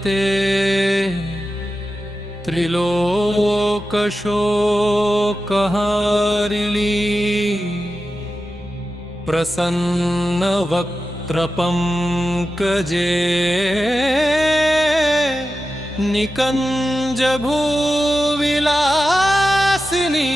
वन्दते त्रिलोकशोकहारिणी प्रसन्नवक्त्रपङ्कजे निकञ्जभूविलासिनी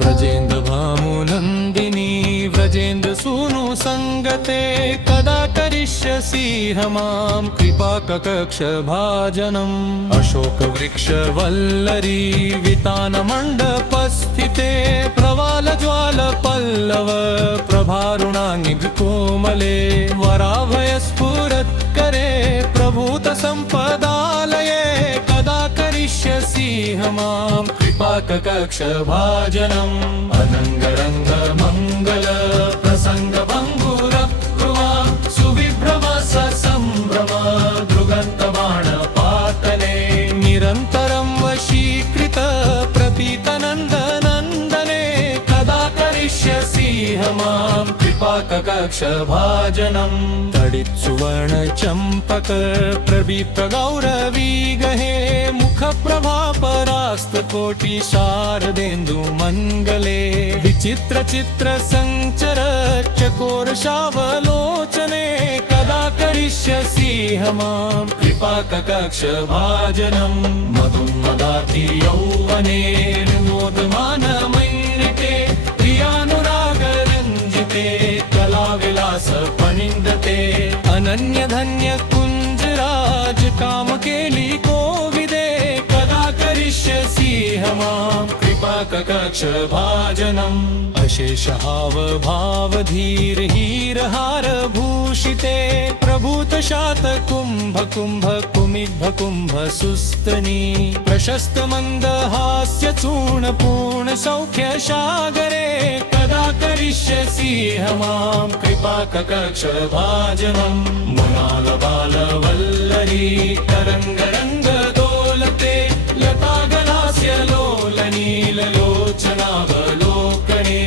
व्रजेन्द्र भानुनन्दिनी व्रजेन्द्र सूनु संगते कदा करिष्यसि मां कृपाककक्ष भाजनम् अशोकवृक्षवल्लरी वितानमण्डपस्थिते प्रवालज्वालपल्लव प्रभारुणाङ्गिकोमले वराभयस्फुरत्करे प्रभूतसम्पदालये कदा करिष्यसि मां कृपाककक्ष भाजनम् अनङ्गरङ्गमङ्गल प्रसङ्गभङ्गुरप्रुवा सुविभ्रम ससम्भ्रम दृगन्तबाणपातने निरन्तरं वशीकृत प्रपीतनन्दनन्दने कदा करिष्यसि मां कृपाककक्ष भाजनम् तडित्सुवर्णचम्पक प्रभीप्रगौरवीगहे मुखप्रभापरास्तकोटि शारदेन्दुमङ्गले विचित्रचित्रसञ्चर चकोरशावलोचने कदा करिष्यसि मां कृपाककक्ष भाजनम् मधुन्मदाति यौवने विनोदमानमैरिते प्रियानुरागरञ्जिते कलाविलासपनिन्दते अनन्यधन्यकुञ्जराज कामकेली कोविदे कदा करिष्यसि मां कृपाककक्ष भाजनम् अशेषहावभावधीरहीरहारभूषिते प्रभूतशातकुम्भकुम्भकुमिद्भकुम्भसुस्तनी प्रशस्तमन्दहास्यचूर्णपूर्णसौख्यसागरे कदा करिष्यसि मां कृपाककक्ष भाजनम् मुनालबालवल्लरी तरङ्गरङ्गदोलते लतागलास्य लोलनीललोचनावलोकने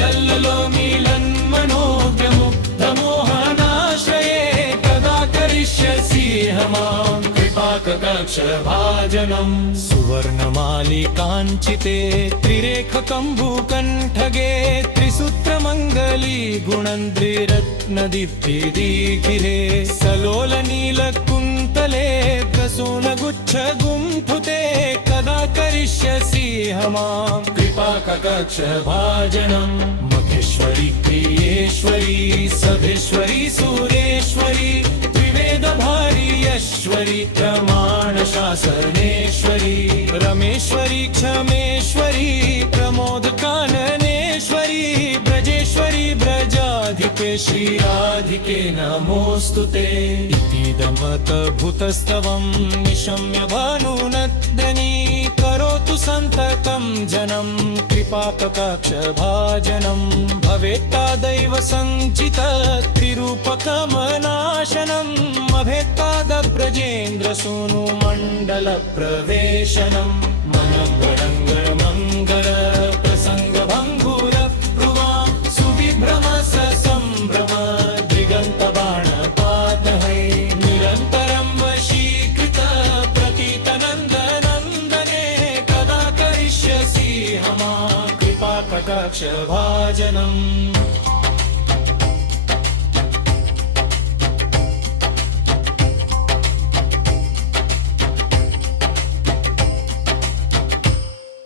ललल्लो मिलन्मनोज्ञमुग्धमोहनाश्रये कदा करिष्यसि मां कृपाककक्ष भाजनम् सुवर्णमालिकाञ्चिते त्रिरेखकम्बुकण्ठगे त्रिसूत्रमङ्गली गुणन्द्रिरत्नदीप्तिदीघिरे सलोलनीलकुन्तले प्रसूनगुच्छगुम्फुते कदा करिष्यसि मां कृपाककक्ष भाजनम् मखेश्वरी प्रियेश्वरी सभेश्वरी सुरेश्वरी त्रिवेदभारी यश्वरी प्रमाणशासनेश्वरी रमेश्वरी क्षमेश्वरी प्रमोदकाननेश्वरी ब्रजेश्वरी ब्रजाधिके श्रीराधिके नमोऽस्तुते इतीदमतभूतस्तवं निशम्य भानुनन्दनी करोतु सन्ततं जनं कृपाककक्ष भाजनम् भवेत्तादैव सञ्चित त्रिरूपकमनाशनम् अभेत्तादब्रजेन्द्र सूनु मण्डल प्रवेशनम् मनगणङ्गमङ्गल प्रसङ्गभङ्गुर भ्रुवा सुविभ्रम ससम्भ्रम दिगन्तबाणपातहै निरन्तरं वशीकृत प्रतीतनन्दनन्दने कदा करिष्यसि मां कृपाककक्ष भाजनम्